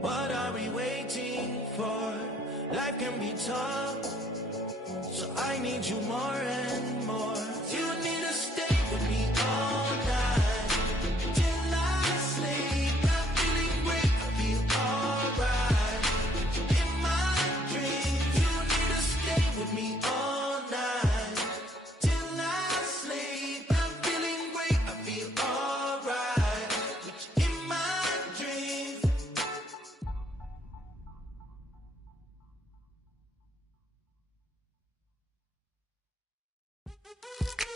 What are we waiting for? Life can be tough, so I need you more and more. You need to stay with me all night till I sleep. I'm feeling great, I feel alright. In my dreams, you need to stay with me all night till I sleep. I'm feeling great, I feel alright. In my dreams.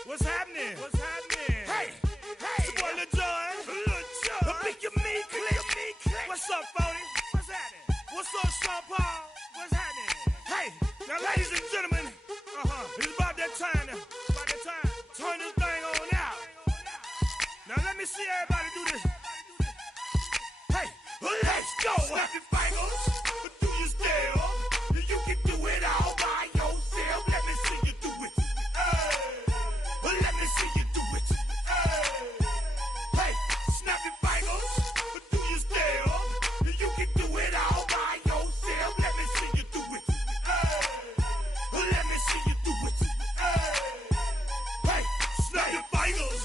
What's happening? What's happening? Hey, it's your boy Lil Jon. The Big Your Me Click. What's up, Phony? What's happening? What's up, Sean Paul? What's happening? Hey, now ladies and gentlemen, it's about that time to turn this thing on out. Now let me see everybody do this. Hey, let's go. Snap your fingers, do your step. You can do it all by yourself. Let me see you do it. Let me see you do it. Hey, snap your fingers, do your step. You can do it all by yourself. Let me see you do it. Let me see you do it. Hey, snap your fingers,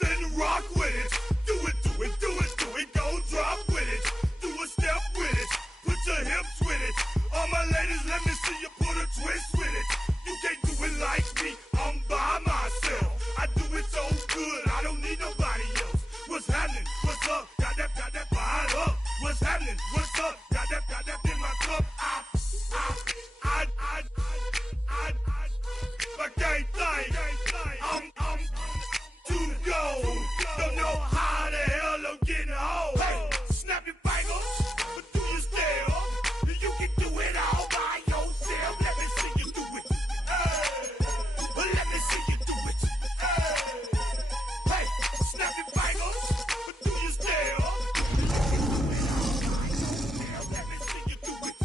then rock with it. Do it, do it, do it, do it. Go drop with it. Do a step with it. Put your hips with it. All my ladies, let me see you put a twist with it. You can't do it like me. I'm by myself. I do it so good. I don't need nobody else. What's happening? What's up? Got that fired up. What's happening? What's up? Got that in my cup. I can't think. I'm to go. Don't know how the hell I'm getting home. Hey, snap your fingers. Do your step. You can do it all by yourself. Let me see you do it. Let me see you do it. Hey, snap your fingers. Do your step. Let me see you do it.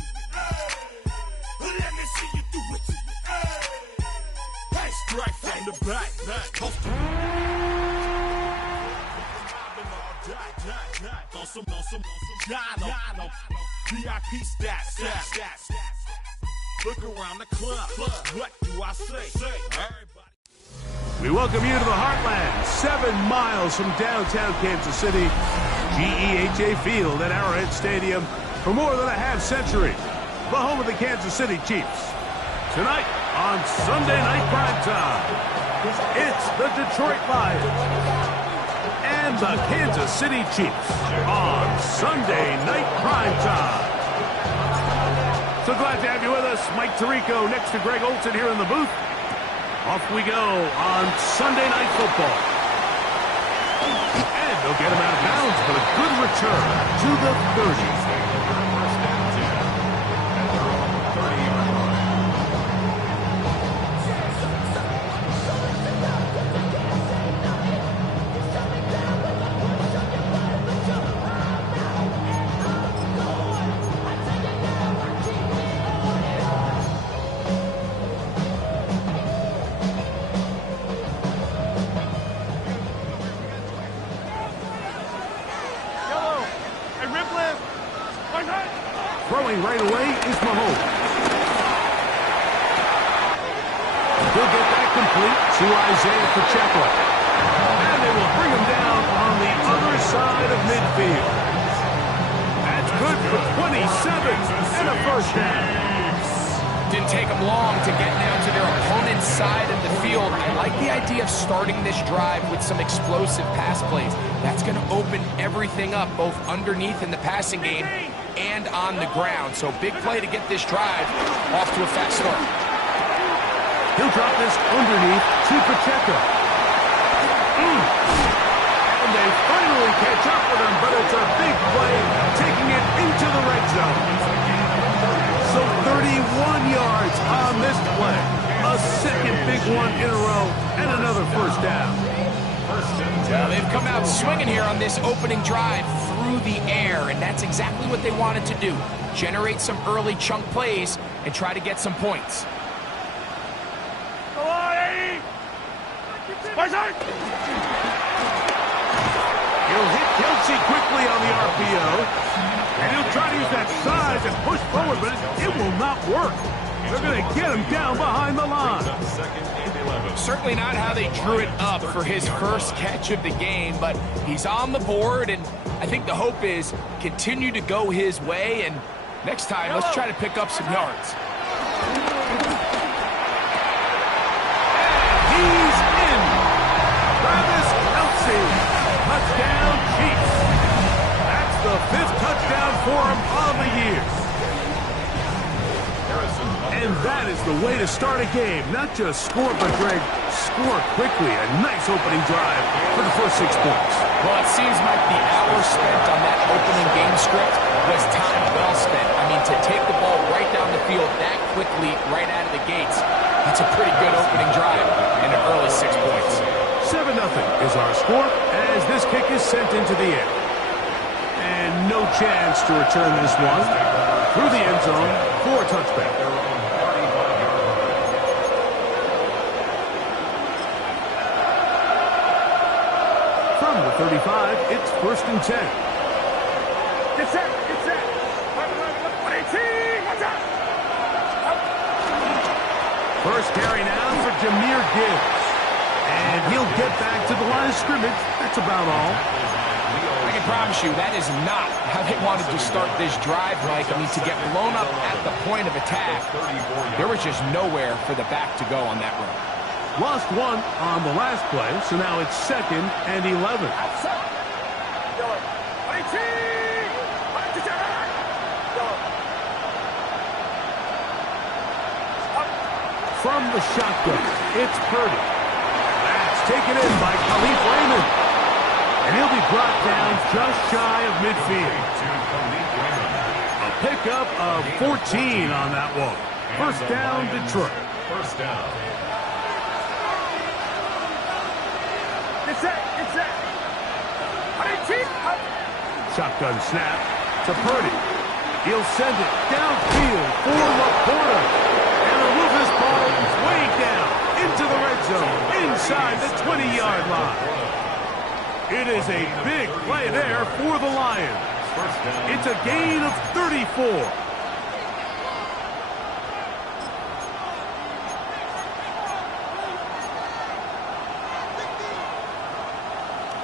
Let me see you do it. Hey, strike from the back. On some VIP stats. Look around the club. What do I say? Everybody. We welcome you to the Heartland, 7 miles from downtown Kansas City, GEHA Field at Arrowhead Stadium for more than a half century. The home of the Kansas City Chiefs. Tonight on Sunday Night Primetime, it's the Detroit Lions and the Kansas City Chiefs on Sunday Night Primetime. So glad to have you with us. Mike Tirico next to Greg Olson here in the booth. Off we go on Sunday Night Football. And they'll get him out of bounds, but a good return to the 30s. Throwing right away is Mahomes. He'll get that complete to Isaiah Pacheco. And they will bring him down on the other side of midfield. That's good for 27 and a first down. Didn't take them long to get down to their opponent's side of the field. I like the idea of starting this drive with some explosive pass plays. That's going to open everything up, both underneath in the passing game and on the ground. So big play to get this drive off to a fast start. He'll drop this underneath to Pacheco. And they finally catch up with him, but it's a big play, taking it into the red zone. So 31 yards on this play. A second big one in a row, and another first down. Yeah, they've come out swinging here on this opening drive through the air, and that's exactly what they wanted to do. Generate some early chunk plays and try to get some points. Come on, Eddie! He'll hit Kelsey quickly on the RPO. And he'll try to use that size and push forward, but it will not work. They're going to get him down behind the line. Certainly not how they drew it up for his first catch of the game, but he's on the board, and I think the hope is continue to go his way, and next time, let's try to pick up some yards. He's in. Travis Kelce. Touchdown, Chiefs. That's the 5th touchdown for him on the year. And that is the way to start a game. Not just score, but, Greg, score quickly. A nice opening drive for the first 6 points. Well, it seems like the hour spent on that opening game script was time well spent. I mean, to take the ball right down the field that quickly, right out of the gates, that's a pretty good opening drive and an early 6 points. 7-0 is our score as this kick is sent into the air. And no chance to return this one through the end zone for a touchback. From the 35, it's 1st and 10. Get set, get set. 18, watch out. First carry now for Jahmyr Gibbs. And he'll get back to the line of scrimmage. That's about all. I can promise you that is not how they wanted to start this drive, Mike. I mean, to get blown up at the point of attack, there was just nowhere for the back to go on that run. Lost 1 on the last play, so now it's 2nd and 11. From the shotgun, it's Purdy. That's taken in by Khalif Raymond. And he'll be brought down just shy of midfield. A pickup of 14 on that one. First down, Detroit. First down. Get set, get set. Shotgun snap to Purdy. He'll send it downfield for Laporta. And the Rufus ball is way down into the red zone, inside the 20-yard line. It is a big play there for the Lions. It's a gain of 34.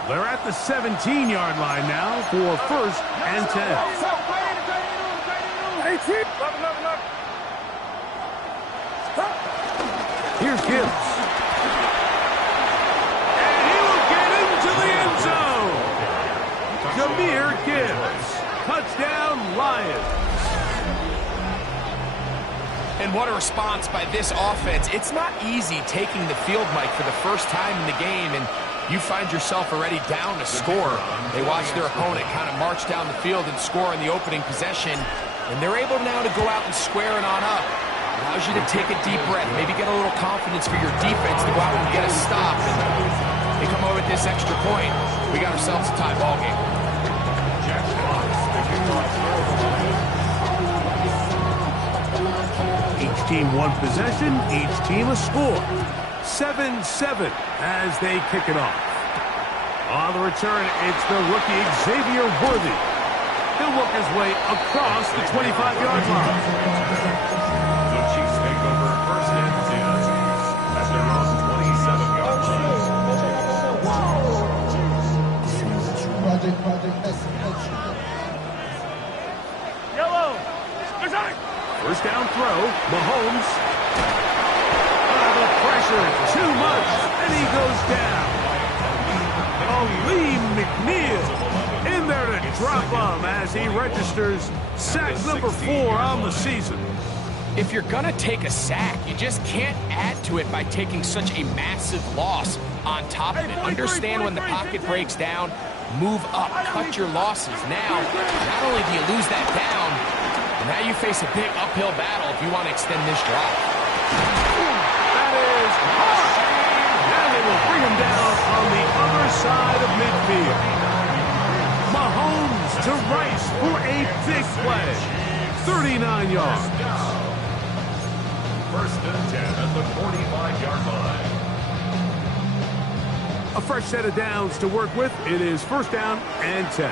They're at the 17-yard line now for 1st and 10. Here's Gibbs. And he will get into the end zone. Jahmyr Gibbs. Touchdown, Lions. And what a response by this offense. It's not easy taking the field, Mike, for the first time in the game, and you find yourself already down to score. They watch their opponent kind of march down the field and score in the opening possession, and they're able now to go out and square it on up. Allows you to take a deep breath, maybe get a little confidence for your defense to go out and get a stop. And they come over with this extra point. We got ourselves a tie ball game. Each team one possession, each team a score. 7-7 as they kick it off. On the return, it's the rookie Xavier Worthy. He'll work his way across the 25-yard line. The Chiefs take over 1st and 10 at their own 27-yard line. Yellow. First down throw, Mahomes. The pressure, too much, and he goes down. Lee McNeil in there to drop him as he registers sack number 4 on the season. If you're going to take a sack, you just can't add to it by taking such a massive loss on top of it. Understand when the pocket breaks down, move up, cut your losses. Now, not only do you lose that down, now you face a big uphill battle if you want to extend this drive. That is hard. And they will bring him down on the other side of midfield. Mahomes to Rice for a big play. 39 yards. 1st and 10 at the 45-yard line. A fresh set of downs to work with. It is 1st down and 10.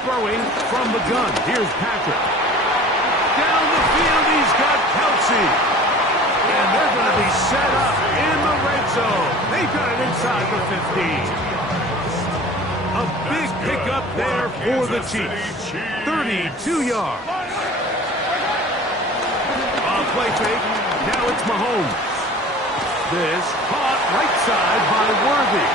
Throwing from the gun. Here's Patrick. Down the field, he's got Kelsey. And they're going to be set up in the red zone. They've got it inside the 15. A big pickup there for the Chiefs. 32 yards. On play fake, now it's Mahomes. This caught right side by Worthy.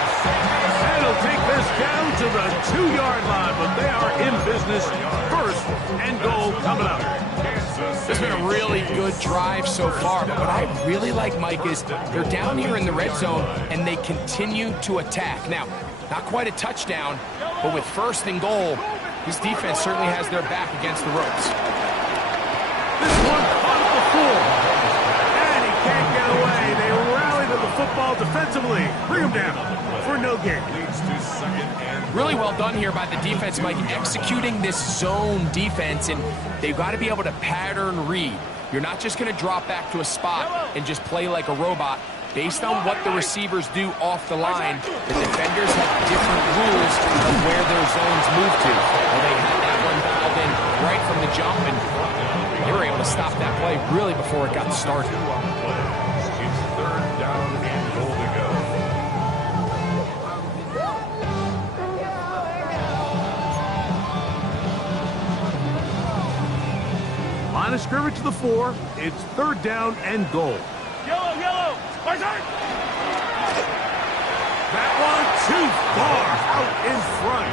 That'll take this down to the 2-yard line, but they are in business. First and goal coming up. It's been a really good drive so far, but what I really like, Mike, is they're down here in the red zone, and they continue to attack. Now, not quite a touchdown, but with first and goal, this defense certainly has their back against the ropes. This one caught at the 4. And he can't get away. They rally to the football defensively. Bring him down for no gain. Really well done here by the defense, Mike, executing this zone defense, and they've got to be able to pattern read. You're not just going to drop back to a spot and just play like a robot. Based on what the receivers do off the line, the defenders have different rules of where their zones move to. Well, they had that one dialed in right from the jump, and they were able to stop that play really before it got started. It's third down and goal to go. Line of scrimmage to the 4. It's third down and goal. Yellow! That one too far out in front.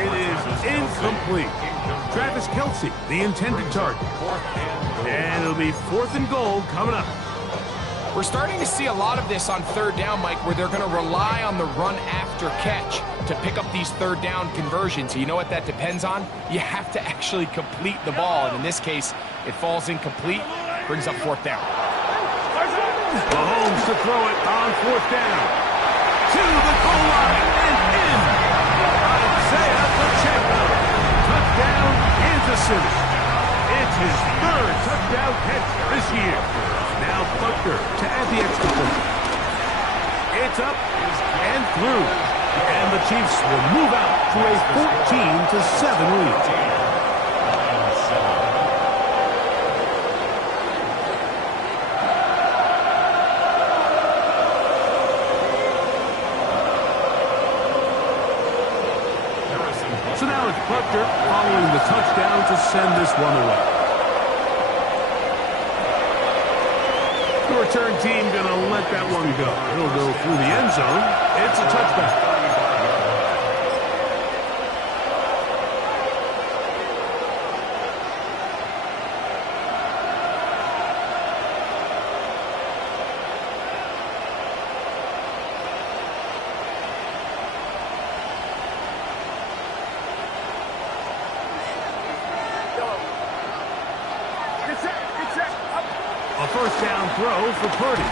It is incomplete. Travis Kelsey, the intended target. And it'll be fourth and goal coming up. We're starting to see a lot of this on third down, Mike, where they're going to rely on the run after catch to pick up these third down conversions. You know what that depends on? You have to actually complete the ball, and in this case, it falls incomplete, brings up fourth down. Mahomes to throw it on fourth down. To the goal line and in. Isaiah Pacheco. Touchdown, Kansas City. It's his third touchdown catch this year. Now Butker to add the extra point. It's up and through. And the Chiefs will move out to a 14-7 lead. So now it's Butker following the touchdown to send this one away. The return team going to let that one go. It'll go through the end zone. It's a touchback. A first down throw for Purdy.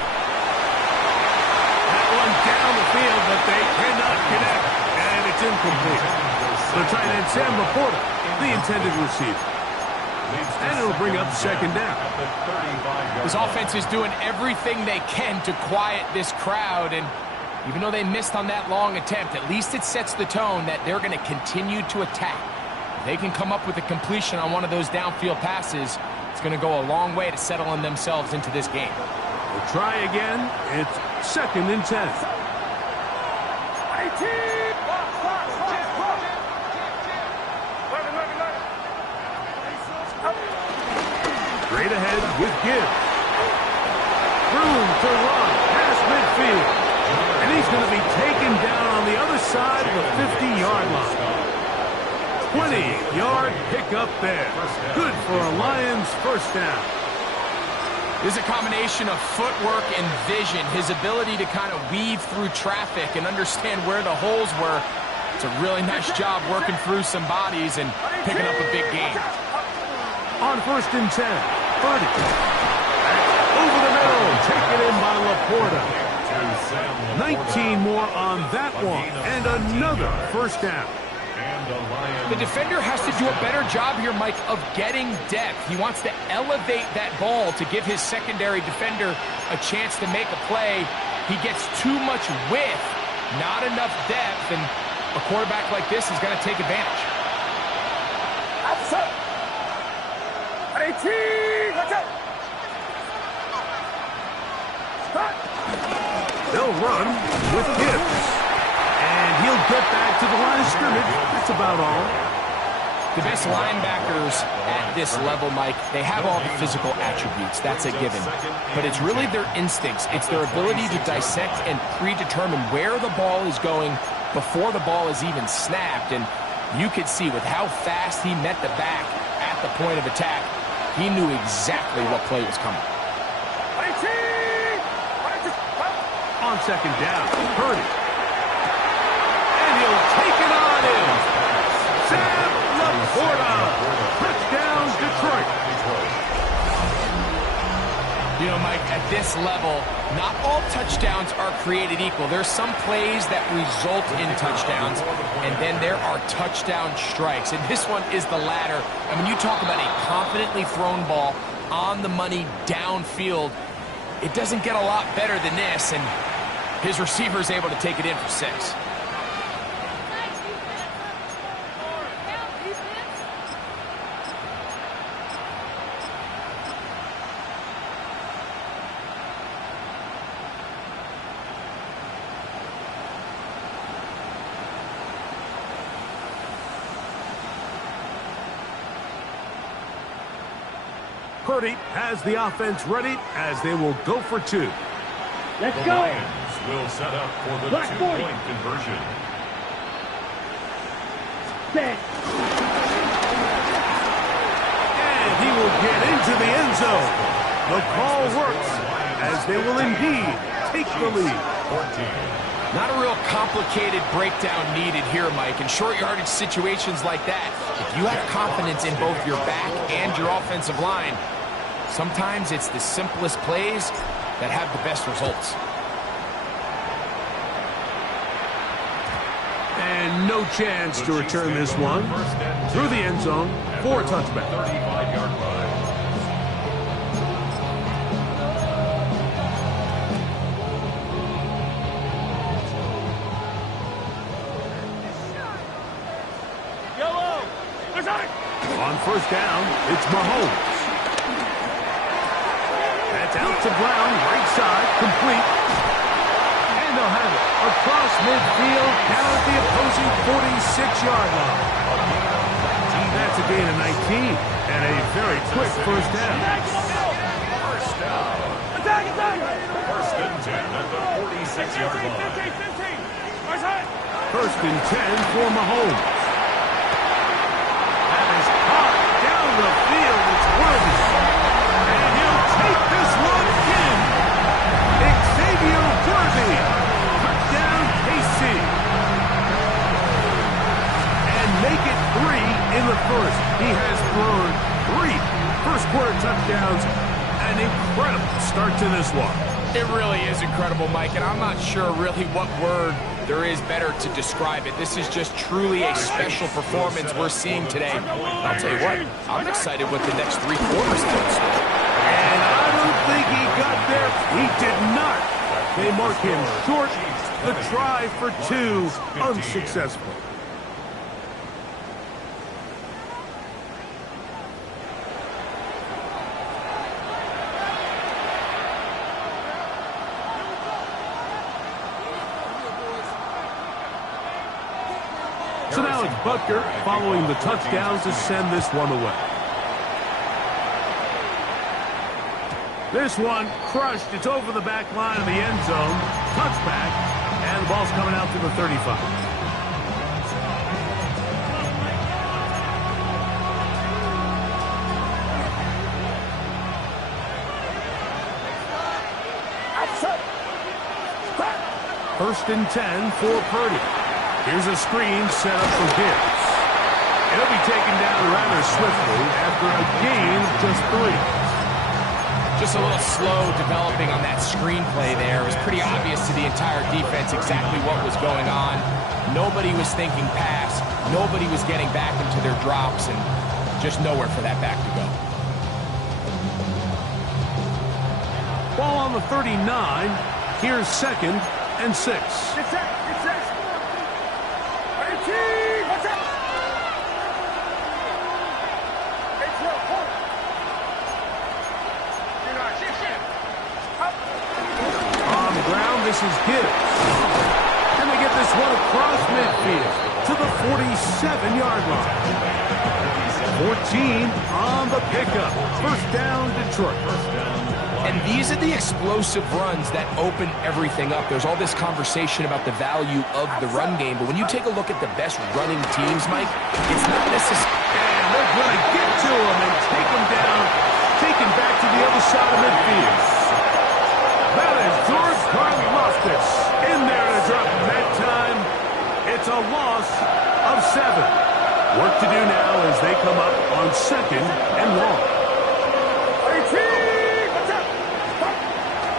That one down the field, but they cannot connect. And it's incomplete. The tight end, Sam Laporta, the intended receiver. And it'll bring up second down. This offense is doing everything they can to quiet this crowd, and even though they missed on that long attempt, at least it sets the tone that they're going to continue to attack. If they can come up with a completion on one of those downfield passes, it's going to go a long way to settling themselves into this game. We'll try again. It's second and 10. Straight ahead with Gibbs. Room to run past midfield. And he's going to be taken down on the other side of the 50-yard line. 20-yard pickup there. Good for a Lions first down. This is a combination of footwork and vision. His ability to kind of weave through traffic and understand where the holes were. It's a really nice job working through some bodies and picking up a big gain. On first and 10, Purdy. Over the middle, taken in by Laporta. 19 more on that one, and another first down. The defender has to do a better job here, Mike, of getting depth. He wants to elevate that ball to give his secondary defender a chance to make a play. He gets too much width, not enough depth, and a quarterback like this is going to take advantage. They'll run with Gibbs. And he'll get back to the line of scrimmage. That's about all. The best linebackers at this level, Mike, they have all the physical attributes. That's a given. But it's really their instincts. It's their ability to dissect and predetermine where the ball is going before the ball is even snapped. And you could see with how fast he met the back at the point of attack, he knew exactly what play was coming. On second down, Purdy. And he'll take it on in. Sam Laporta. Touchdown, Detroit. You know, Mike, at this level, not all touchdowns are created equal. There's some plays that result in touchdowns, and then there are touchdown strikes. And this one is the latter. I mean, you talk about a confidently thrown ball on the money downfield. It doesn't get a lot better than this, and his receiver is able to take it in for 6. Purdy has the offense ready as they will go for 2. Let's go. Lions will set up for the two-point conversion. Set. And he will get into the end zone. The call works as they will indeed take the lead. 14. Not a real complicated breakdown needed here, Mike. In short yardage situations like that, if you have confidence in both your back and your offensive line, sometimes it's the simplest plays that have the best results. And no chance to return this one through the end zone for a touchback. 35-yard line. On first down, it's Mahomes. That's out to Brown, right side, complete. And they'll have it across midfield, down at the opposing 46-yard line. That's a gain of 19, and a very quick first down. First down. First and 10 at the 46-yard line. First and 10 for Mahomes. That is hot down the field. It's Worthy. And he'll take this one in. Xavier Worthy. Touchdown, KC. And make it 3 in the first. He has thrown 3 first-quarter touchdowns. An incredible start to this one. It really is incredible, Mike, and I'm not sure really what word there is better to describe it. This is just truly a special performance we're seeing today. I'll tell you what, I'm excited what the next 3 quarters do. And I don't think he got there. He did not. They mark him short. The try for 2 unsuccessful. So now it's Butker following the touchdown to send this one away. This one crushed. It's over the back line of the end zone. Touchback. And the ball's coming out to the 35. First and 10 for Purdy. Here's a screen set up for Gibbs. It'll be taken down rather swiftly after a gain of just 3. Just a little slow developing on that screenplay there. It was pretty obvious to the entire defense exactly what was going on. Nobody was thinking pass. Nobody was getting back into their drops, and just nowhere for that back to go. Ball on the 39. Here's second and 6. 47-yard line. 14 on the pickup. First down, Detroit. And these are the explosive runs that open everything up. There's all this conversation about the value of the run game, but when you take a look at the best running teams, Mike, it's not necessarily... And they're going to get to him and take him down, take him back to the other side of midfield. That is George Karlaftis in there to drop him that time. It's a loss of 7. Work to do now as they come up on 2nd and long.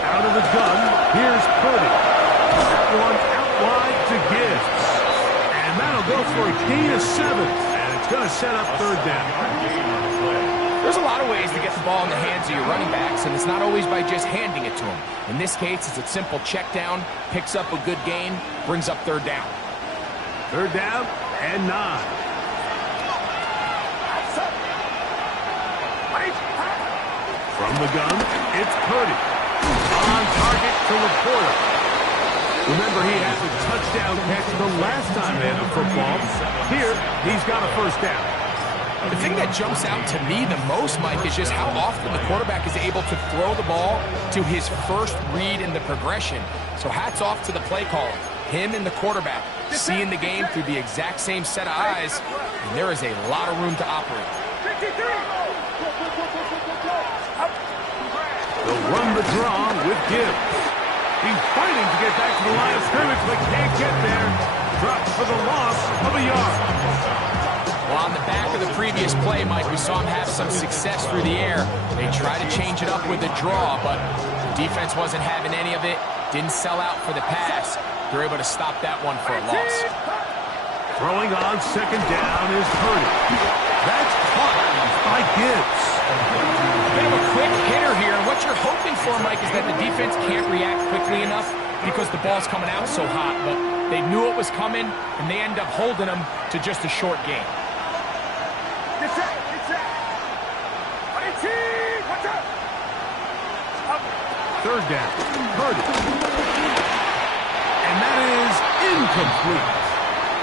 Out of the gun, here's Purdy. That one out wide to Gibbs. And that'll go for a gain of 7. And it's going to set up 3rd down. There's a lot of ways to get the ball in the hands of your running backs, and it's not always by just handing it to them. In this case, it's a simple check down, picks up a good gain, brings up 3rd down. 3rd down and 9. From the gun, it's Purdy. On target to Laporta. Remember, he had the touchdown catch the last time they had the football. Here, he's got a 1st down. The thing that jumps out to me the most, Mike, is just how often the quarterback is able to throw the ball to his first read in the progression. So hats off to the play caller. Him and the quarterback seeing the game through the exact same set of eyes, and there is a lot of room to operate. They'll run the draw with Gibbs. He's fighting to get back to the line of scrimmage, but can't get there. Drops for the loss of a yard. Well, on the back of the previous play, Mike, we saw him have some success through the air. They tried to change it up with a draw, but the defense wasn't having any of it. Didn't sell out for the pass. They're able to stop that one for a loss. Throwing on 2nd down is Purdy. That's caught by Gibbs. Bit of a quick hitter here, and what you're hoping for, Mike, is that the defense can't react quickly enough because the ball's coming out so hot, but they knew it was coming, and they end up holding them to just a short gain. 3rd down, Purdy. And that is incomplete.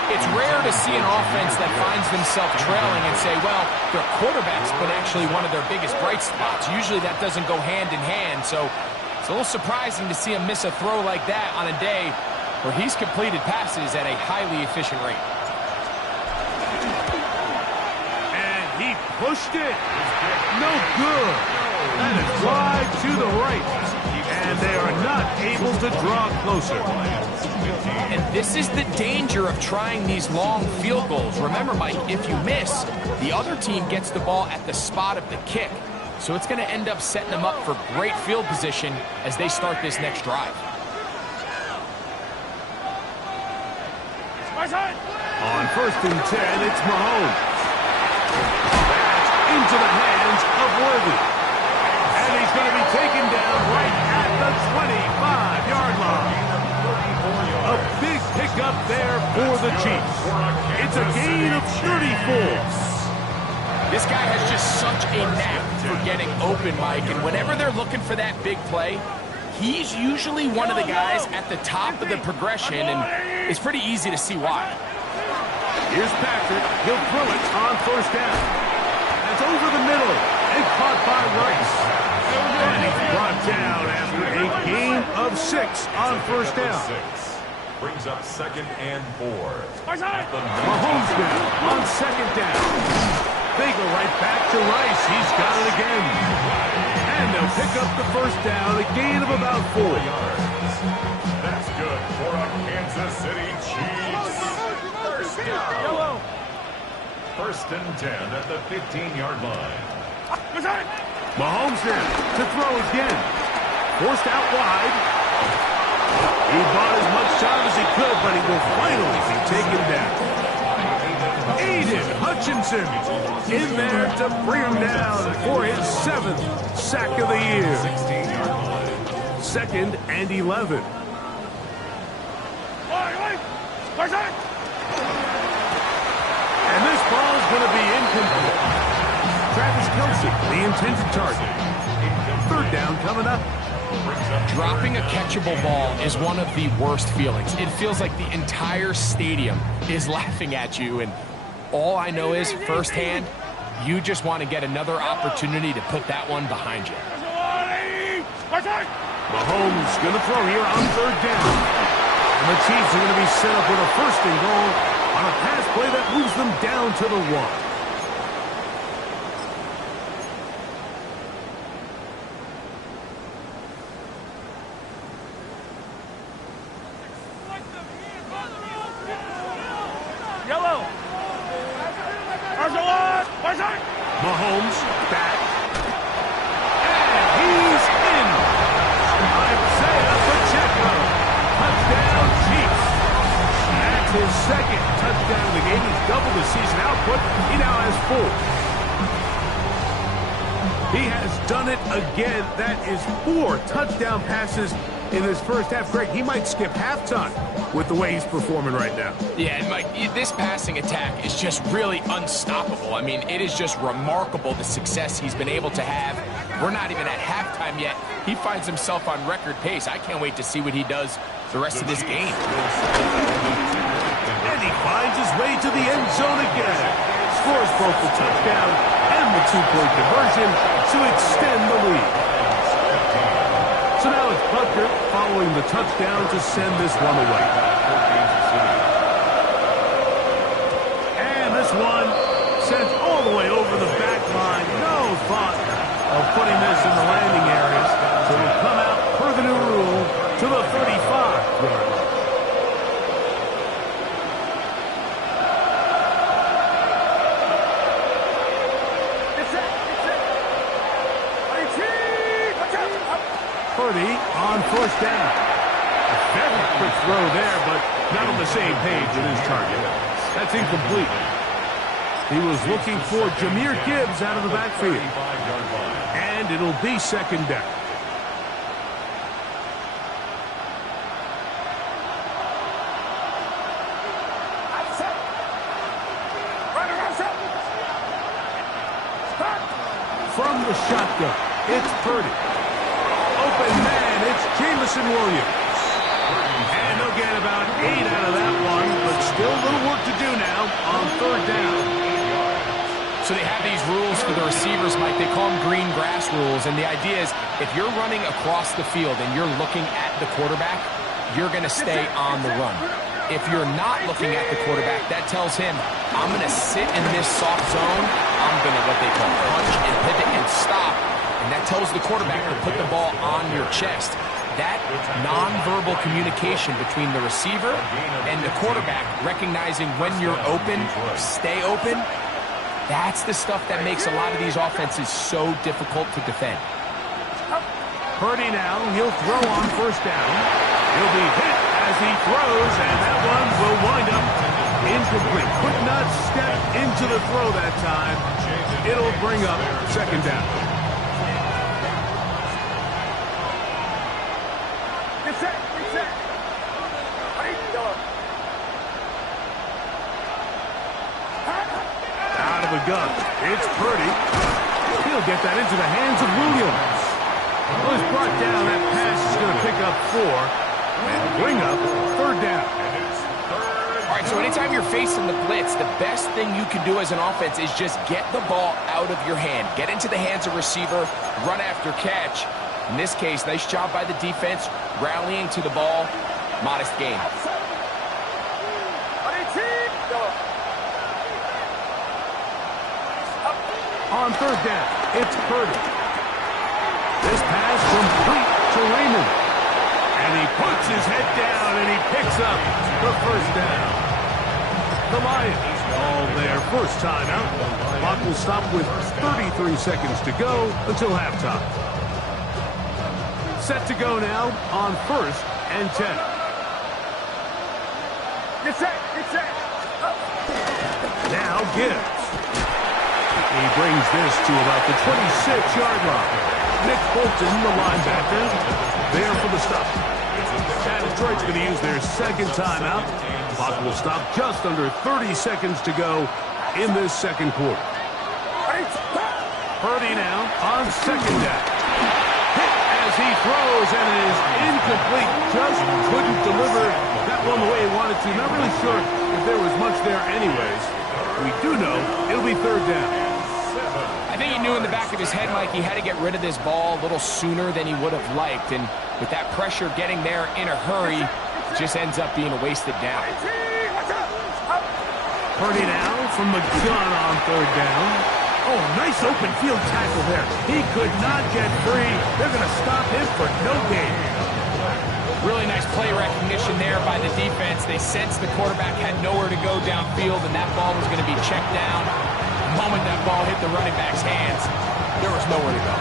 It's rare to see an offense that finds themselves trailing and say, well, their quarterback's been actually one of their biggest bright spots. Usually that doesn't go hand in hand, so it's a little surprising to see him miss a throw like that on a day where he's completed passes at a highly efficient rate. And he pushed it. No good. That is wide to the right. And they are not able to draw closer. And this is the danger of trying these long field goals. Remember, Mike, if you miss, the other team gets the ball at the spot of the kick. So it's going to end up setting them up for great field position as they start this next drive. On 1st and 10, it's Mahomes. That's into the hands of Worthy. And he's going to be taken down right at the 25-yard line. A big pickup there for the Chiefs. It's a gain of 34. This guy has just such a knack for getting open, Mike, and whenever they're looking for that big play, he's usually one of the guys at the top of the progression, and it's pretty easy to see why. Here's Patrick. He'll throw it on 1st down. That's over the middle and caught by Rice. And he's brought down after a gain of 6 on 1st down. Brings up 2nd and 4. Mahomes now on 2nd down. They go right back to Rice. He's got it again. And they'll pick up the 1st down, a gain of about 4 yards. That's good for a Kansas City Chiefs. 1st and 10 at the 15-yard line. Mahomes now to throw again. Forced out wide. He bought as much time as he could, but he will finally be taken down. Aiden Hutchinson in there to bring him down for his 7th sack of the year. 2nd and 11. And this ball is going to be incomplete. Travis Kelce, the intended target. 3rd down coming up. Dropping a catchable ball is one of the worst feelings. It feels like the entire stadium is laughing at you, and all I know is, firsthand, you just want to get another opportunity to put that one behind you. Mahomes going to throw here on third down. And the Chiefs are going to be set up with a first and goal on a pass play that moves them down to the 1. Mahomes back. And he's in. Isaiah Pacheco. Touchdown, Chiefs. That's his second touchdown of the game. He's doubled his season output. He now has 4. He has done it again. That is 4 touchdown passes in his first half. Greg, he might skip halftime with the way he's performing right now. Yeah, and Mike, this passing attack is just really unstoppable. I mean, it is just remarkable the success he's been able to have. We're not even at halftime yet. He finds himself on record pace. I can't wait to see what he does the rest of this game. And he finds his way to the end zone again. Scores both the touchdown and the 2-point conversion to extend the lead. So now it's Butker following the touchdown to send this one away. And this one sent all the way over the back line. No thought of putting this in the landing area. So it'll come out per the new rule to the 35-yard line. Purdy on first down. A very quick throw there, but not on the same page with his target. That's incomplete. He was looking for Jahmyr Gibbs out of the backfield. And it'll be second down. From the shotgun, it's Purdy. Open man, it's Jameson Williams. And they'll get about 8 out of that one, but still a little work to do now on third down. So they have these rules for the receivers, Mike. They call them green grass rules, and the idea is if you're running across the field and you're looking at the quarterback, you're going to stay on the run. If you're not looking at the quarterback, that tells him, I'm going to sit in this soft zone. I'm going to, what they call, punch and pivot and stop. And that tells the quarterback to put the ball on your chest. That nonverbal communication between the receiver and the quarterback, recognizing when you're open, stay open, that's the stuff that makes a lot of these offenses so difficult to defend. Purdy now, he'll throw on first down. He'll be hit as he throws, and that one will wind up incomplete. Could not step into the throw that time. It'll bring up second down. Out of the gun, it's Purdy. He'll get that into the hands of Williams. Well, he's brought down. That pass is going to pick up 4 and bring up third down. All right, so anytime you're facing the blitz, the best thing you can do as an offense is just get the ball out of your hand. Get into the hands of receiver, run after catch. In this case, nice job by the defense, rallying to the ball. Modest gain. On third down, it's Purdy. This pass complete to Raymond. And he puts his head down and he picks up the first down. The Lions all there. First time out. Clock will stop with 33 seconds to go until halftime. Set to go now on first and 10. Get set. Now Gibbs. He brings this to about the 26-yard line. Nick Bolton, the linebacker, there for the stop. And Detroit's going to use their second timeout. Clock will stop just under 30 seconds to go in this second quarter. Purdy now on second down. Hit as he throws, and it is incomplete. Just couldn't deliver that one the way he wanted to. Not really sure if there was much there anyways. We do know it'll be third down. I think he knew in the back of his head, Mike, he had to get rid of this ball a little sooner than he would have liked. And with that pressure getting there in a hurry, it just ends up being a wasted down. Purdy now from the gun on third down. Oh, nice open field tackle there. He could not get free. They're going to stop him for no gain. Really nice play recognition there by the defense. They sensed the quarterback had nowhere to go downfield, and that ball was going to be checked down. The moment that ball hit the running back's hands, there was nowhere to go.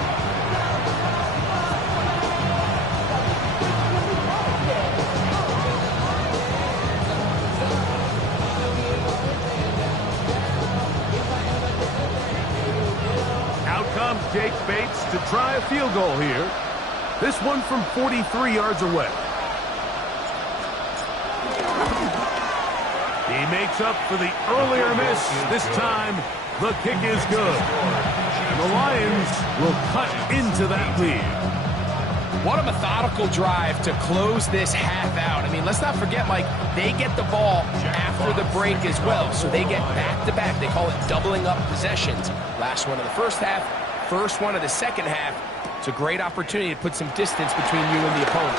Out comes Jake Bates to try a field goal here. This one from 43 yards away. He makes up for the earlier miss. This time, the kick is good. And the Lions will cut into that lead. What a methodical drive to close this half out. I mean, let's not forget, Mike, they get the ball after the break as well, so they get back-to-back. They call it doubling up possessions. Last one of the first half, first one of the second half. It's a great opportunity to put some distance between you and the opponent.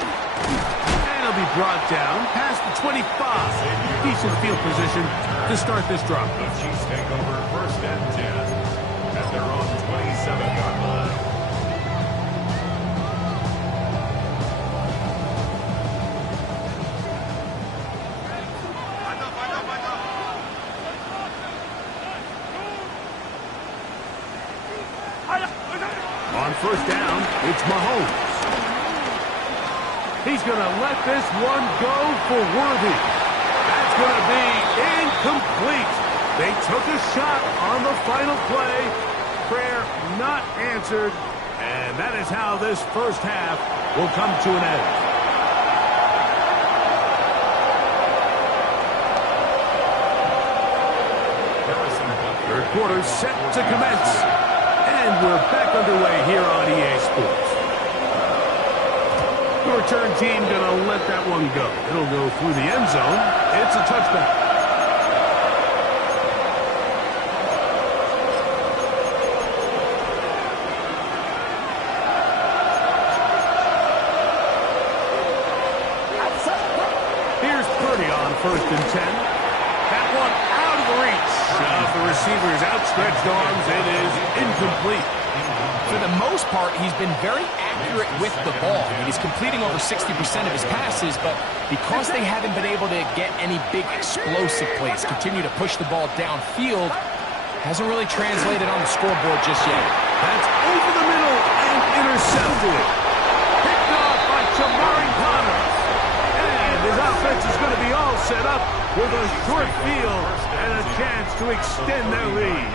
And he'll be brought down past the 25. Decent field position to start this drive. The Chiefs take over first and 10 at their own 27-yard line. On first down, it's Mahomes. He's going to let this one go for Worthy. That's going to be incomplete. They took a shot on the final play. Prayer not answered. And that is how this first half will come to an end. Third quarter set to commence. And we're back underway here on EA Sports. The return team going to let that one go. It'll go through the end zone. It's a touchdown. Here's Purdy on first and 10. That one out of the reach of the receiver's outstretched arms. It is incomplete. For the most part, he's been very accurate with the ball. I mean, he's completing over 60% of his passes, but because they haven't been able to get any big explosive plays, continue to push the ball downfield, hasn't really translated on the scoreboard just yet. That's over the middle and intercepted. Picked off by Jamari Connor. And his offense is going to be all set up with a short field and a chance to extend their lead.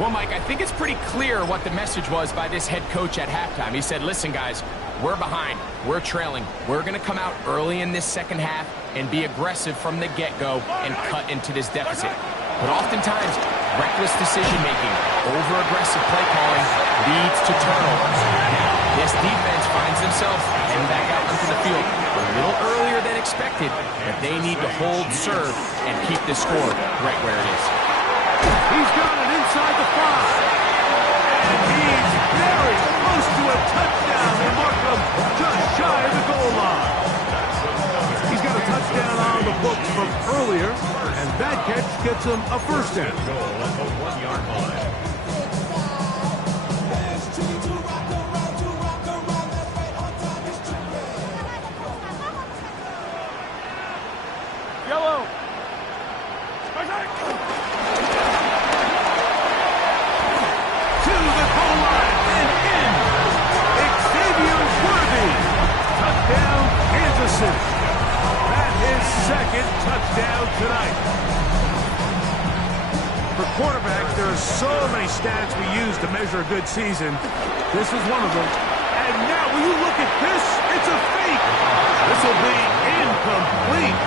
Well, Mike, I think it's pretty clear what the message was by this head coach at halftime. He said, listen, guys, we're behind. We're trailing. We're going to come out early in this second half and be aggressive from the get-go and cut into this deficit. But oftentimes, reckless decision-making, over-aggressive play calling leads to turnovers. Now, this defense finds themselves heading back out onto the field a little earlier than expected, but they need to hold serve and keep the score right where it is. He's got it inside the 5. And he's very close to a touchdown. They mark him just shy of the goal line. He's got a touchdown on the books from earlier, and that catch gets him a first down. Goal at the 1-yard line. Yellow. To the goal line and in. Xavier Worthy. Touchdown, Kansas City. That's his second touchdown tonight. For quarterbacks, there are so many stats we use to measure a good season. This is one of them. And now, will you look at this? It's a fake. This will be incomplete.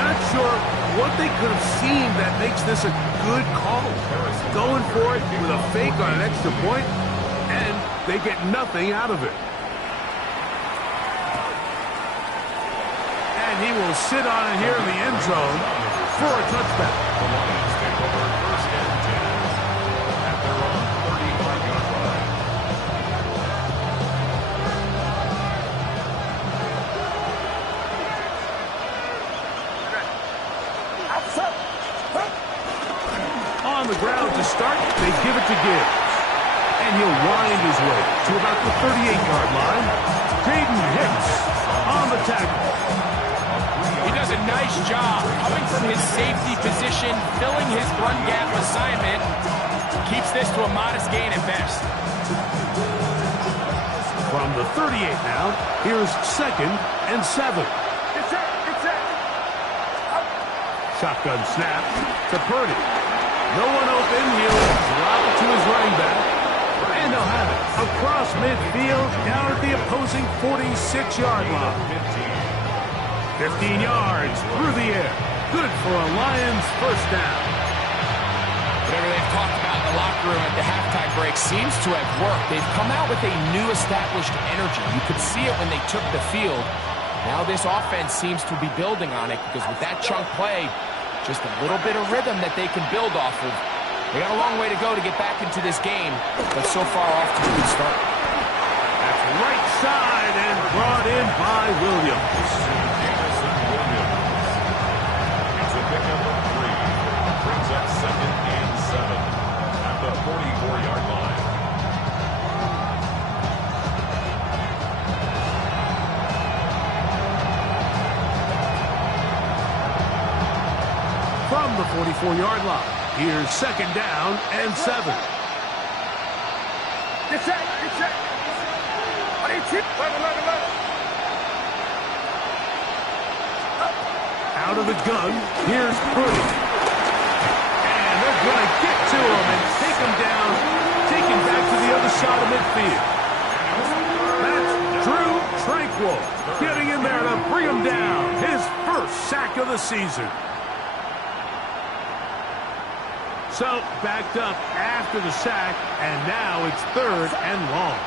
Not sure what they could have seen that makes this a good call. Going for it with a fake on an extra point, and they get nothing out of it. he will sit on it here in the end zone for a touchback. The Lions take over 1st and 10 at their own 35-yard line. On the ground to start, they give it to Gibbs. And he'll wind his way to about the 38-yard line. Jaden Hicks on the tackle. He does a nice job coming from his safety position, filling his run gap assignment. Keeps this to a modest gain at best. From the 38 now, here's 2nd and 7. Shotgun snap to Purdy. No one open. He'll drop it to his running back. And they'll have it across midfield down at the opposing 46-yard line. 15 yards through the air. Good for a Lions first down. Whatever they've talked about in the locker room at the halftime break seems to have worked. They've come out with a new established energy. You could see it when they took the field. Now this offense seems to be building on it because with that chunk play, just a little bit of rhythm that they can build off of. They got a long way to go to get back into this game, but so far off to a good start. That's right side and brought in by Williams. Jameson Williams. It's a pickup of 3. Brings up 2nd and 7 at the 44-yard line. From the 44-yard line, here's 2nd down and 7. Out of the gun, here's Purdy. And they're going to get to him and take him down, take him back to the other side of midfield. That's Drew Tranquill getting in there to bring him down. His first sack of the season. So, backed up after the sack, and now it's 3rd and long.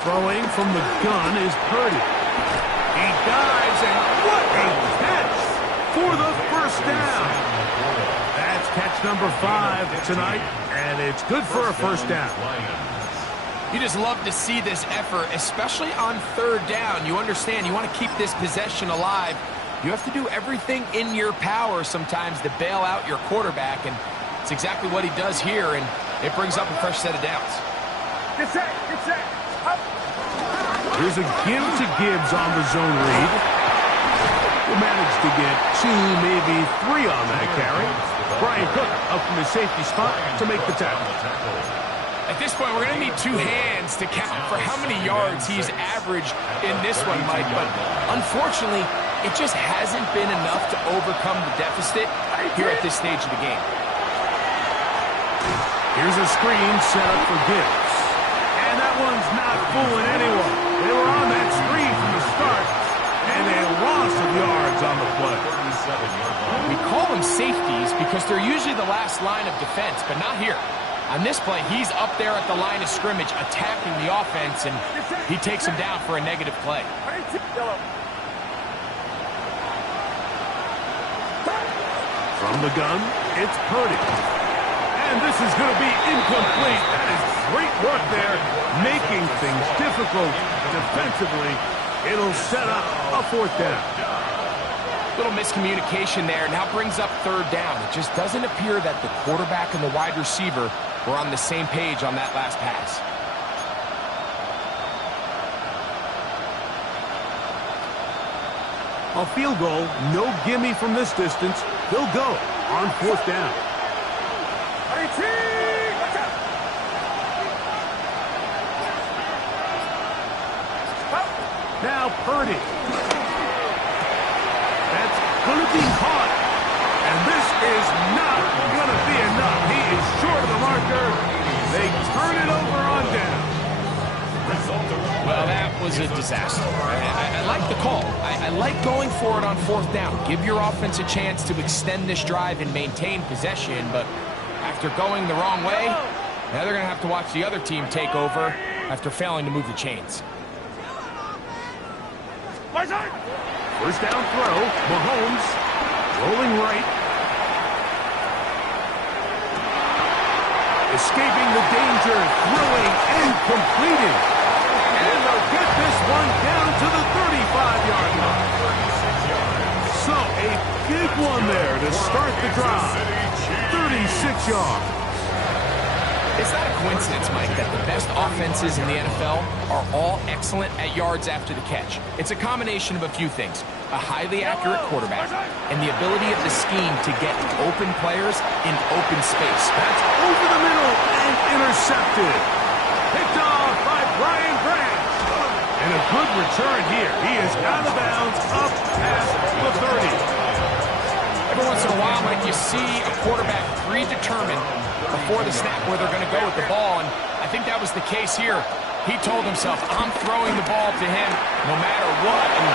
Throwing from the gun is Purdy. He dives, and what a catch for the first down. That's catch number 5 tonight, and it's good for a first down. You just love to see this effort, especially on 3rd down. You understand, you want to keep this possession alive. You have to do everything in your power sometimes to bail out your quarterback, and it's exactly what he does here, and it brings up a fresh set of downs. Here's a give to Gibbs on the zone read. We'll manage to get 2, maybe 3 on that carry. Brian Cook up from his safety spot to make the tackle. At this point, we're going to need 2 hands to count for how many yards he's averaged in this one, Mike. But unfortunately, it just hasn't been enough to overcome the deficit here at this stage of the game. Here's a screen set up for Gibbs. And that one's not fooling anyone. They were on that screen from the start, and a loss of yards on the play. We call them safeties because they're usually the last line of defense, but not here. On this play, he's up there at the line of scrimmage attacking the offense, and he takes him down for a negative play. From the gun, it's Purdy. And this is going to be incomplete. That is great work there, making things difficult defensively. It'll set up a 4th down. Little miscommunication there. Now brings up 3rd down. It just doesn't appear that the quarterback and the wide receiver were on the same page on that last pass. A field goal, no gimme from this distance. They'll go on 4th down. Now Purdy. That's going to be caught. And this is not going to be enough. He is short of the marker. They turn it over on down. Well, that was a disaster. I like the call. I like going for it on 4th down. Give your offense a chance to extend this drive and maintain possession, but after going the wrong way, Now they're going to have to watch the other team take over after failing to move the chains. First down throw. Mahomes rolling right. Escaping the danger, throwing and completing. And they'll get this one down to the 35-yard line. So a big one there to start the drive. 36 yards. It's not a coincidence, Mike, that the best offenses in the NFL are all excellent at yards after the catch. It's a combination of a few things. A highly accurate quarterback and the ability of the scheme to get open players in open space. That's over the middle and intercepted. Picked off by Brian Branch. And a good return here. He is out of bounds up past the 30. Every once in a while, Mike, you see a quarterback predetermined before the snap where they're going to go with the ball, and I think that was the case here. He told himself, I'm throwing the ball to him no matter what, and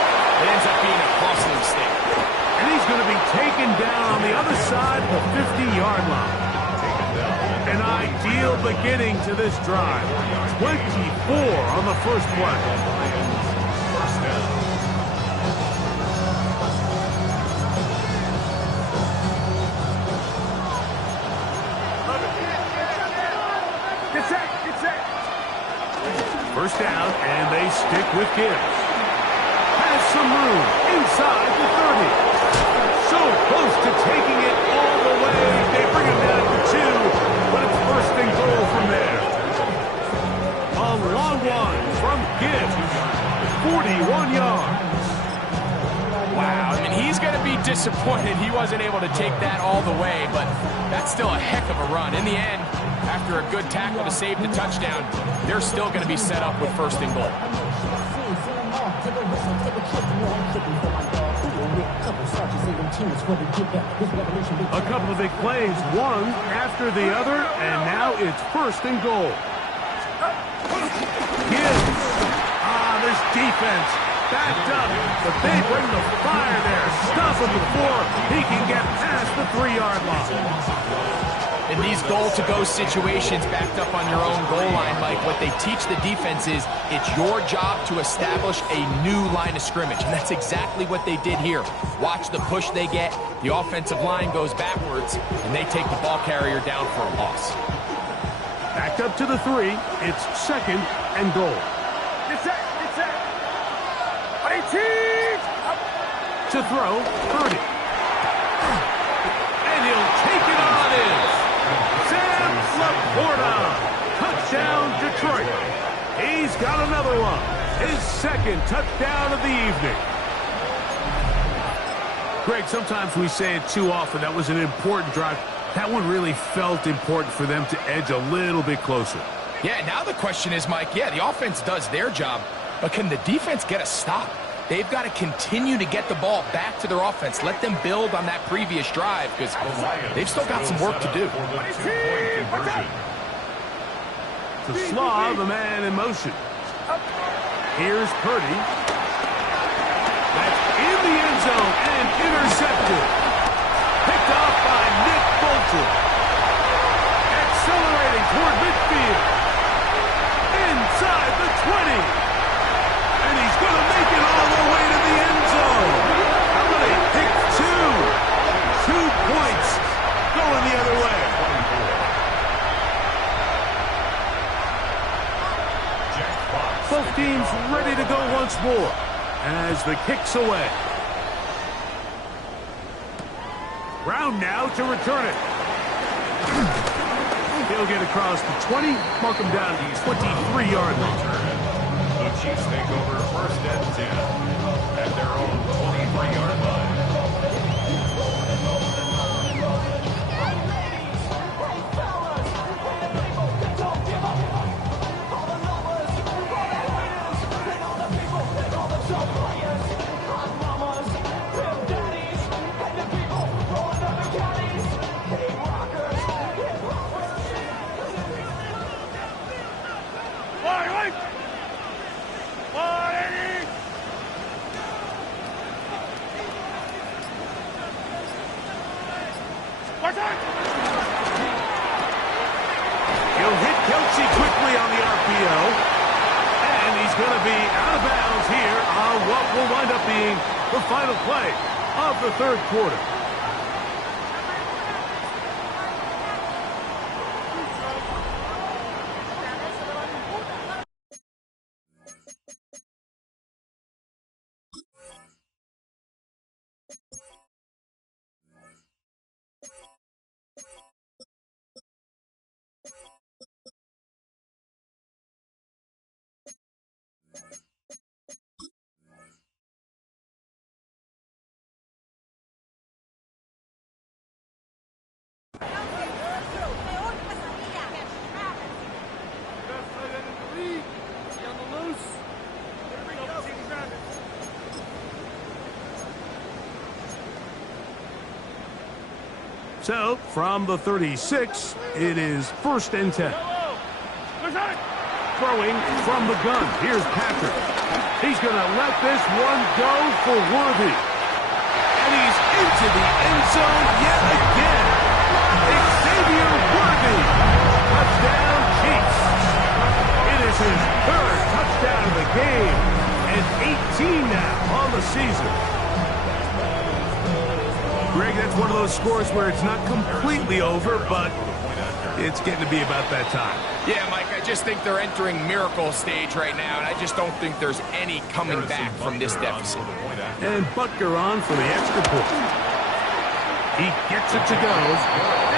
it ends up being a costly mistake. And he's going to be taken down on the other side of the 50-yard line. An ideal beginning to this drive. 24 on the first play. First down. First down, and they stick with Gibbs. Has some room inside the 30. So close to taking it all the way. They bring him down to 2, but it's first and goal from there. A long one from Gibbs. 41 yards. Wow, I mean, he's going to be disappointed he wasn't able to take that all the way, but that's still a heck of a run. In the end, after a good tackle to save the touchdown, they're still going to be set up with first and goal. A couple of big plays, one after the other, and now it's first and goal. Gibbs. This defense backed up, but they bring the fire there. Stop him before he can get past the 3-yard line. In these goal-to-go situations backed up on your own goal line, Mike, what they teach the defense is it's your job to establish a new line of scrimmage, and that's exactly what they did here. Watch the push they get. The offensive line goes backwards, and they take the ball carrier down for a loss. Backed up to the 3. It's second and goal. To throw, Purdy. And he'll take it on in. Sam Laporta. Touchdown, Detroit. He's got another one. His second touchdown of the evening. Greg, sometimes we say it too often. That was an important drive. That one really felt important for them to edge a little bit closer. Yeah, now the question is, Mike, yeah, the offense does their job, but can the defense get a stop? They've got to continue to get the ball back to their offense. Let them build on that previous drive because they've still got some work to do. To Slav, the man in motion. Here's Purdy. That's in the end zone and intercepted. Picked off by Nick Bolton. Accelerating toward midfield. Inside the 20. And he's going to make it all the way to the end zone. How about a pick 2? 2 points going the other way. Both teams ready to go once more as the kick's away. Brown now to return it. He'll get across the 20, mark him down to the 23-yard line. The Chiefs take over first and 10 at their own 23-yard line. be out of bounds here on what will wind up being the final play of the third quarter. So, from the 36, it is 1st and 10. Throwing from the gun. Here's Patrick. He's going to let this one go for Worthy. And he's into the end zone yet again. Xavier Worthy. Touchdown, Chiefs. It is his 3rd touchdown of the game. And 18 now on the season. Greg, that's one of those scores where it's not completely over, but it's getting to be about that time. Yeah, Mike, I just think they're entering miracle stage right now, and I just don't think there's any coming back from this deficit. And Butker on for the extra point. He gets it to go,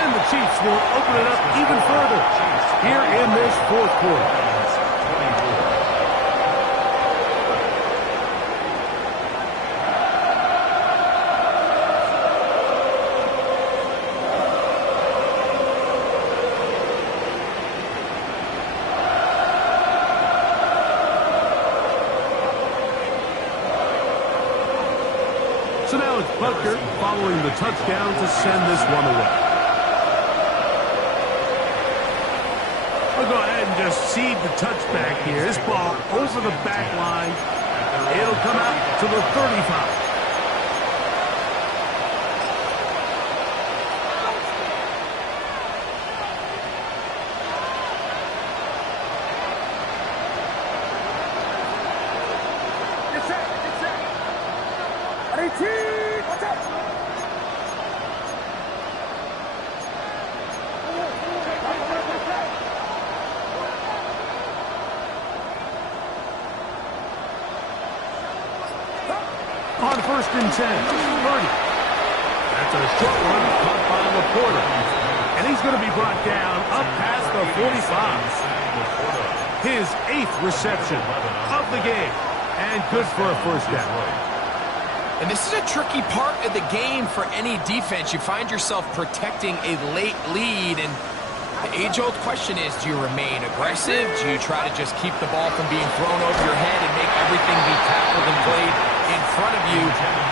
and the Chiefs will open it up even further here in this 4th quarter. So now it's Butker following the touchdown to send this one away. We'll go ahead and just seed the touchback here. This ball over the back line. It'll come out to the 35. On 1st and 10, Purdy. That's a short one caught by Laporta. And he's going to be brought down up past the 45. His 8th reception of the game. And good for a 1st down. And this is a tricky part of the game for any defense. You find yourself protecting a late lead, and the age-old question is, do you remain aggressive? Do you try to just keep the ball from being thrown over your head and make everything be tackled and played in front of you?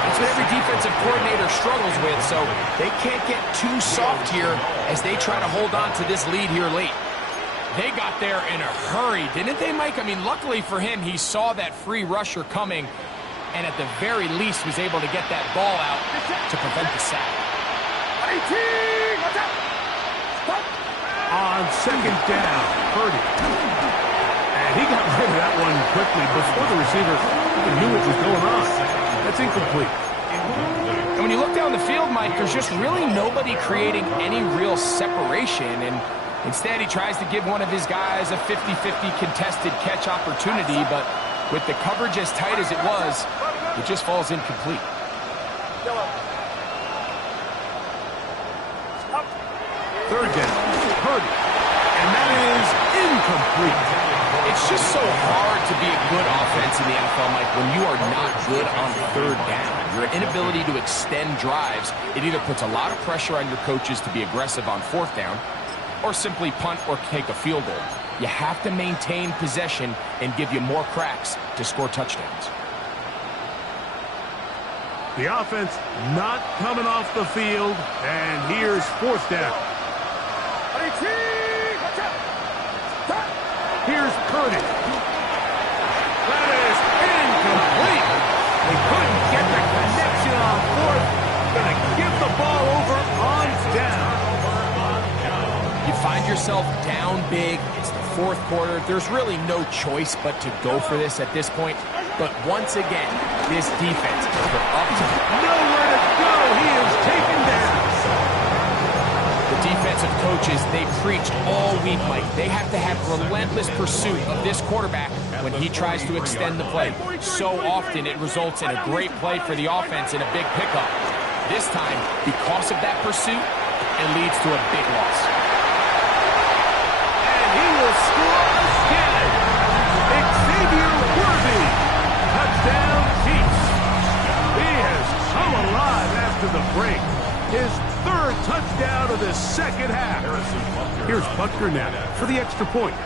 That's what every defensive coordinator struggles with, so they can't get too soft here as they try to hold on to this lead here late. They got there in a hurry, didn't they, Mike? I mean, luckily for him, he saw that free rusher coming, and at the very least was able to get that ball out to prevent the sack. On 2nd down, Purdy. And he got rid of that one quickly before the receiver even knew what was going on. That's incomplete. And when you look down the field, Mike, there's just really nobody creating any real separation, and instead he tries to give one of his guys a 50-50 contested catch opportunity, but with the coverage as tight as it was, it just falls incomplete. 3rd down, Purdy. And that is incomplete. It's just so hard to be a good offense in the NFL, Mike, when you are not good on 3rd down. Your inability to extend drives, it either puts a lot of pressure on your coaches to be aggressive on 4th down, or simply punt or take a field goal. You have to maintain possession and give you more cracks to score touchdowns. The offense not coming off the field, and here's 4th down. Here's Purdy. That is incomplete. They couldn't get the connection on 4th. Gonna give the ball over on down. You find yourself down big. It's the fourth quarter. There's really no choice but to go for this at this point. But once again, this defense is up to Nowhere to go. He is taken down. the defensive coaches. They preach all week, Mike. They have to have relentless pursuit of this quarterback when he tries to extend the play. So often it results in a great play for the offense and a big pickup. This time, because of that pursuit, it leads to a big loss. And he will score again. Xavier Worthy. Touchdown, Chiefs. He has come alive after the break. His third touchdown of the second half. Here's Butker now for the extra point.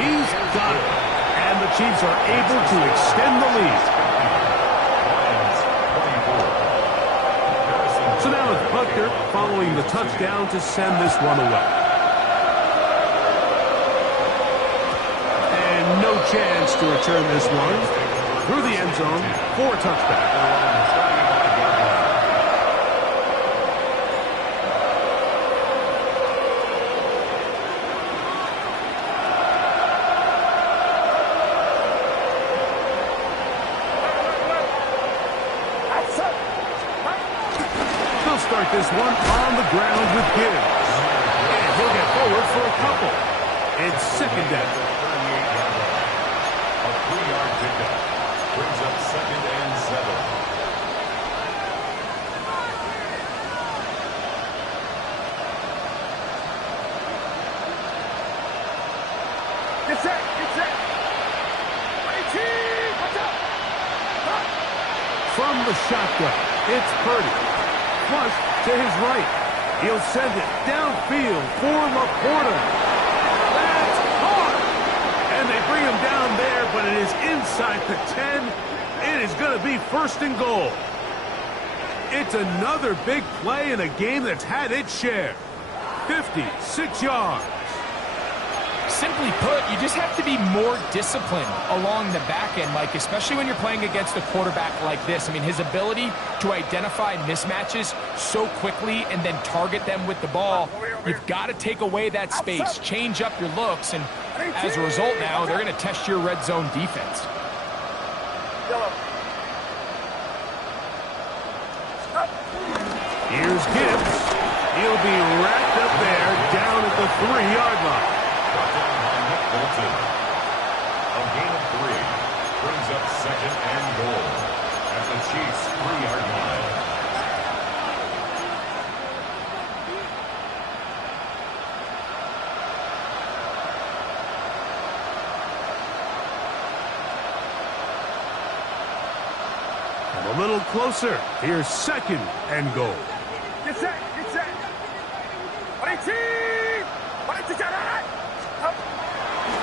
He's got it. And the Chiefs are able to extend the lead. So now it's Butker following the touchdown to send this one away. And no chance to return this one through the end zone for a touchback. Start this one on the ground with Gibbs. And he'll get forward for a couple. It's second down. A 3-yard pickup brings up 2nd and 7. Get set, get set. 18, watch out. From the shotgun, it's Purdy. Flush to his right. He'll send it downfield for Laporta. That's hard. And they bring him down there, but it is inside the 10. It is going to be 1st and goal. It's another big play in a game that's had its share. 56 yards. Simply put, you just have to be more disciplined along the back end, Mike, especially when you're playing against a quarterback like this. I mean, his ability to identify mismatches so quickly and then target them with the ball, you've got to take away that space, change up your looks, and as a result now, they're going to test your red zone defense. Here's Gibbs. He'll be wrapped up there down at the 3-yard line. Bolton. A gain of 3 brings up 2nd and goal at the Chiefs' 3-yard line. And a little closer. Here's 2nd and goal. Get set, get set. 18, 18,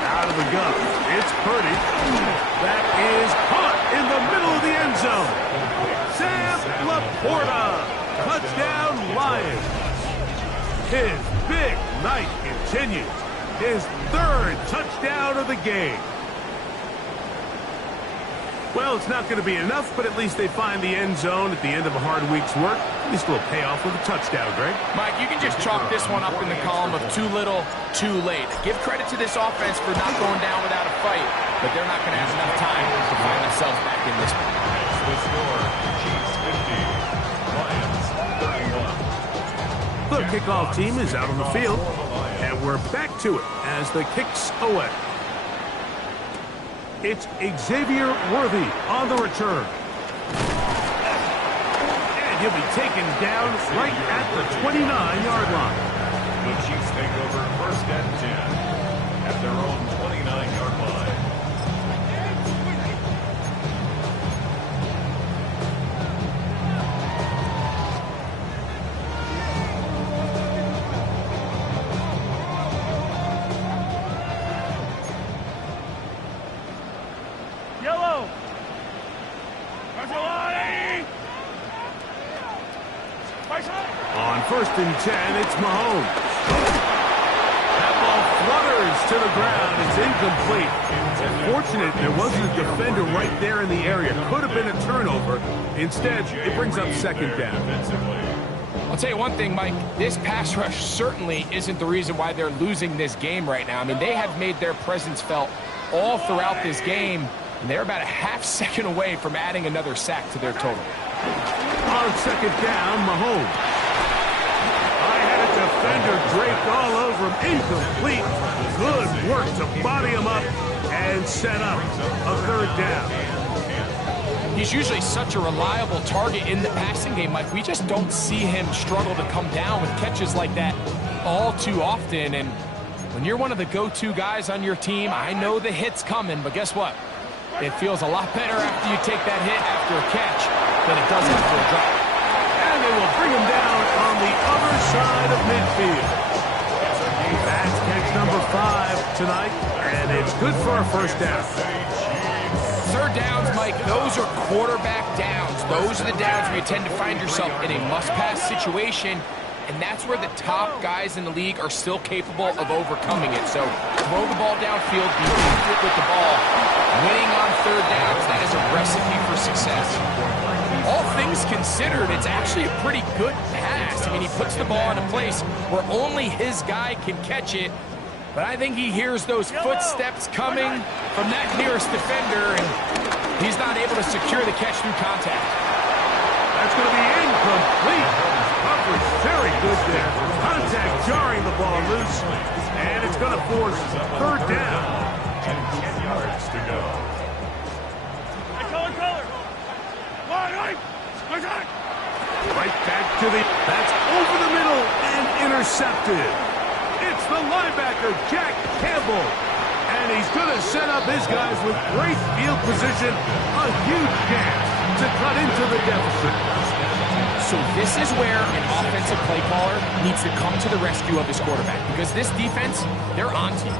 Out of the gun, it's Purdy. That is caught in the middle of the end zone. Sam Laporta, touchdown Lions. His big night continues. His 3rd touchdown of the game. Well, it's not going to be enough, but at least they find the end zone at the end of a hard week's work. At least it'll pay off with a touchdown, Greg. Mike, you can just chalk this one up in the column of too little, too late. Give credit to this offense for not going down without a fight, but they're not going to have enough time to find themselves back in this one. That's the score. Chiefs 50, Lions 31. The kickoff team is out on the field, and we're back to it as the kicks away. It's Xavier Worthy on the return. And he'll be taken down right at the 29-yard line. The Chiefs take over 1st and 10 at their own 29-yard line. Yellow. On 1st and 10, it's Mahomes. That ball flutters to the ground. It's incomplete. Unfortunate there wasn't a defender right there in the area. Could have been a turnover. Instead, it brings up 2nd down. Defensively. I'll tell you one thing, Mike. This pass rush certainly isn't the reason why they're losing this game right now. I mean, they have made their presence felt all throughout this game, and they're about a half second away from adding another sack to their total. On second down, Mahomes. I had a defender draped all over him. Incomplete. Good work to body him up and set up a third down. He's usually such a reliable target in the passing game, Mike. We just don't see him struggle to come down with catches like that all too often. And when you're one of the go-to guys on your team, I know the hit's coming, but guess what? It feels a lot better after you take that hit after a catch than it does after a drop. And they will bring him down on the other side of midfield. That's catch number 5 tonight, and it's good for a first down. Third downs, Mike, those are quarterback downs. Those are the downs where you tend to find yourself in a must-pass situation, and that's where the top guys in the league are still capable of overcoming it. So throw the ball downfield, be accurate with the ball. Winning on third downs, that is a recipe for success. All things considered, it's actually a pretty good pass. I mean, he puts the ball in a place where only his guy can catch it. But I think he hears those footsteps coming from that nearest defender, and he's not able to secure the catch through contact. That's going to be incomplete. Coverage very good there. Contact jarring the ball loose, and it's going to force third down. 10 yards to go. Right back to that's over the middle and intercepted. It's the linebacker, Jack Campbell. And he's going to set up his guys with great field position. A huge chance to cut into the deficit. So this is where an offensive play caller needs to come to the rescue of his quarterback, because this defense, they're on to you.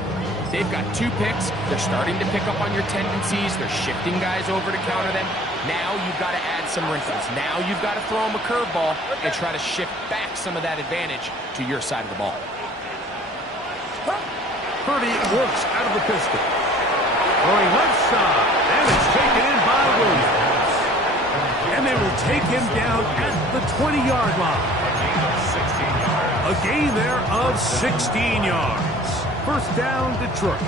They've got 2 picks. They're starting to pick up on your tendencies. They're shifting guys over to counter them. Now you've got to add some wrinkles. Now you've got to throw them a curveball and try to shift back some of that advantage to your side of the ball. Purdy works out of the pistol. Going left side, and it's taken in by Williams. And they will take him down at the 20-yard line. A gain there of 16 yards. First down, Detroit.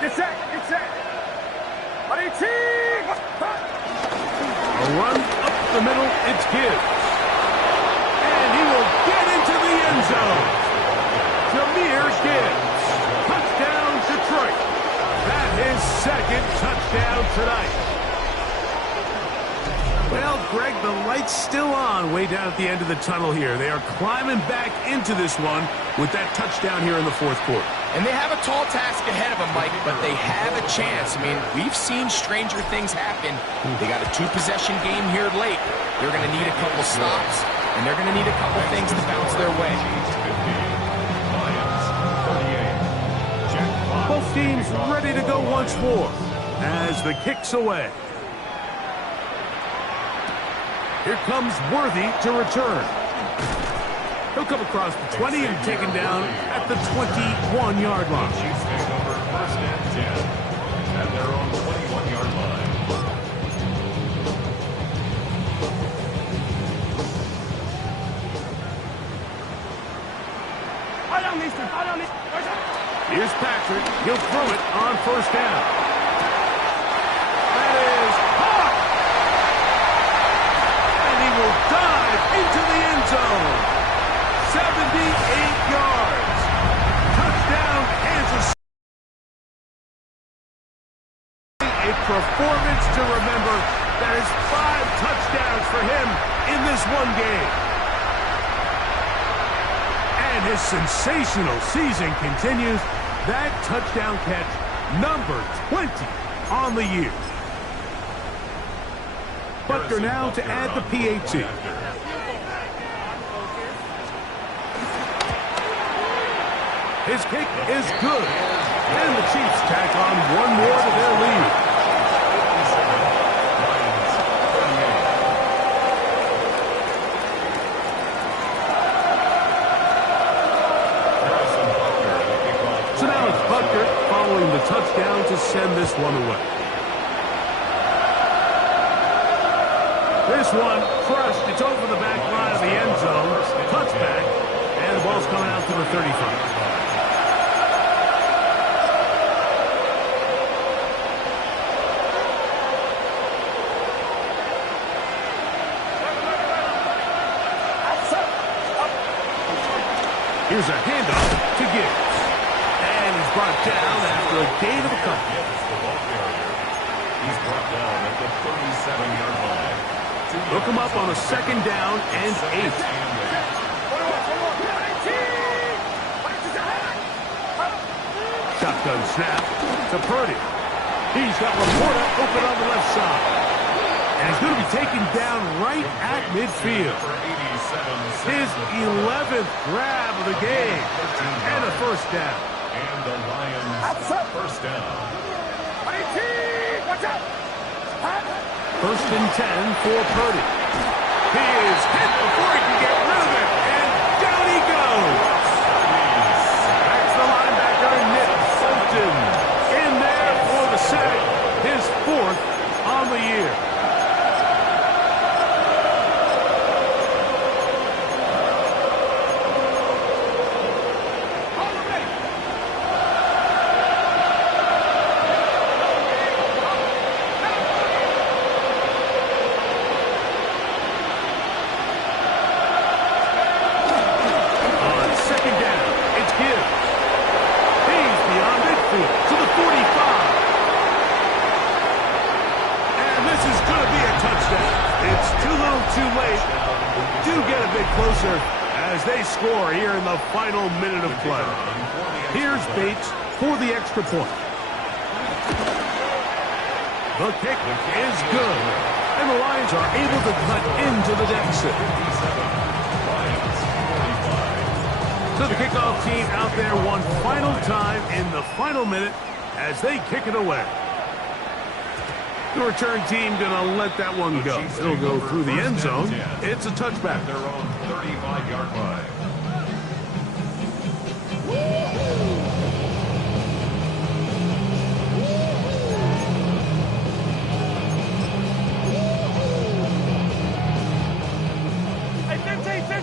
Get set. A run up the middle, it's Gibbs. And he will get into the end zone. Jahmyr Gibbs. Touchdown, Detroit. That is second touchdown tonight. Well, Greg, the light's still on way down at the end of the tunnel here. They are climbing back into this one with that touchdown here in the fourth quarter. And they have a tall task ahead of them, Mike, but they have a chance. I mean, we've seen stranger things happen. They got a 2-possession game here late. They're going to need a couple stops, and they're going to need a couple things to bounce their way. Both teams ready to go once more as the kick's away. Here comes Worthy to return. He'll come across the 20 and taken down at the 21-yard line. Chiefs take over first and 10 at their own 21-yard line. Here's Patrick. He'll throw it on first down. That is caught! And he will dive into the end zone. 78 yards. Touchdown, Kansas City. A performance to remember. That is 5 touchdowns for him in this one game. And his sensational season continues. That touchdown catch, number 20 on the year. Butker now to add the PAT. His kick is good. And the Chiefs tack on one more to their lead. So now it's Butker following the touchdown to send this one away. This one crushed. It's over the back line of the end zone. Touchback. And the ball's coming out to the 35. Here's a handoff to Gibbs. And he's brought down after a gain of a couple. He's brought down at the 37-yard line. Look him up on a second down and 8. Shotgun snap to Purdy. He's got Laporta open on the left side. And he's going to be taken down right at midfield. His 11th grab of the game. And a first down. And the Lions first down. Watch out! First and 10 for Purdy. He is hit before he can get rid of it. And down he goes. That's the linebacker, Nick Bolton. In there for the sack. His 4th on the year. As they score here in the final minute of play. Here's Bates for the extra point. The kick is good. And the Lions are able to cut into the deficit. So the kickoff team out there one final time in the final minute as they kick it away. The return team going to let that one go. It'll go through the end zone. It's a touchback. Their own 35-yard line.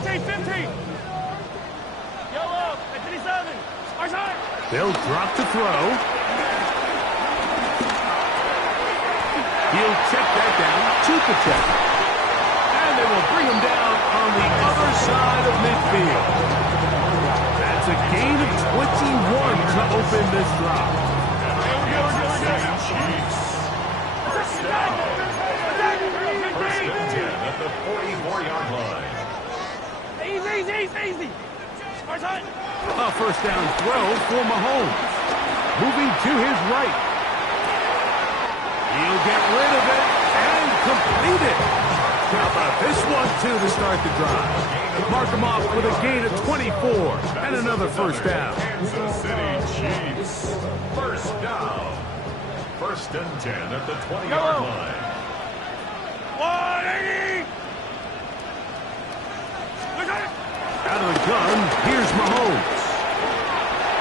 Hey, 15. Yellow, at 37. Our side. They'll drop to throw. He'll check that down to Pacheco. And they will bring him down on the other side of midfield. That's a gain of 21 to open this drive. Chiefs. First down. First and 10 at the 44-yard line. Easy. Our side. A first down throw for Mahomes. Moving to his right. He'll get rid of it and complete it. How about this one, too, to start the drive? Mark him off with a gain of 24 and another first down. Kansas City Chiefs. First down. First and 10 at the 20-yard line. 180. Out of the gun, here's Mahomes.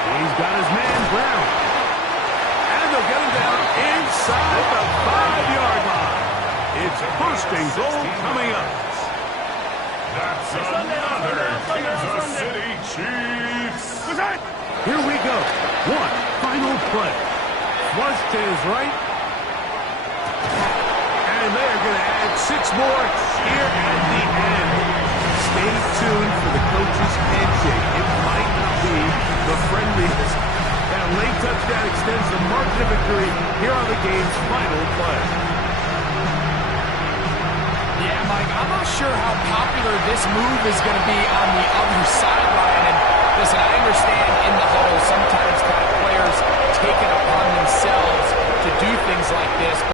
He's got his man Brown. And they'll get him down inside the 5-yard line. It's first and goal coming up. That's another Kansas City Chiefs. Here we go. One final play. Flush to his right. And they're going to add 6 more here at the end. Stay tuned for the coach's handshake. It might not be the friendliest. That late touchdown extends the margin of victory here on the game's final play. Yeah, Mike, I'm not sure how popular this move is going to be on the other sideline. And listen, I understand in the huddle sometimes kind of players take it upon themselves to do things like this.